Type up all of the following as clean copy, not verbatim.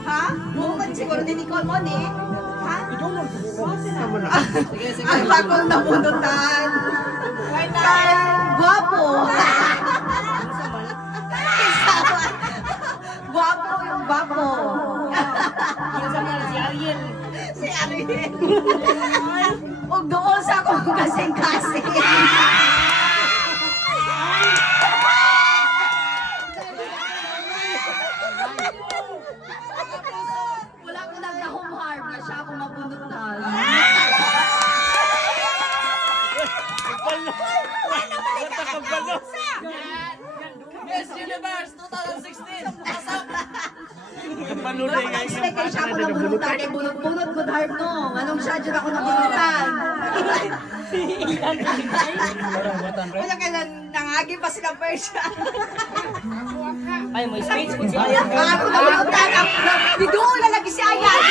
Ha? Bukod siguro ni Nicole mo ni? Ha? Ang bagong nabunutan. Guwapo. Guwapo yung guwapo. Si Ariel. Huwag doon sa akong kasing-kasing. Wala ko nagna-home harm na siya ako mabunutan. Miss Universe 2016! Wala ko na-expect kay siya ako nabunutan. Kay bunot-bunot ko harm no. Anong siya dyan ako nabunutan? Wala ka na nangagi pa sila Persia. Ay, may speech po siya. Ako nabunutan. Bidoon na lagi si Ayan.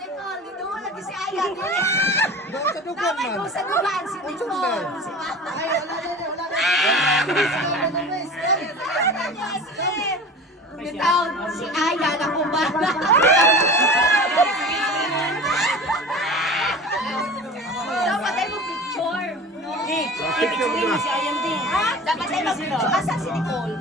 Nicole, bidoon lagi si Ayan. Damay ko sa duhan si Nicole. Ay, bitaw, si Aya na kumana. Dapat ay mo picture. No? Picture mo si IMD. Ha? Dapat ay mo picture. Asan si Nicole?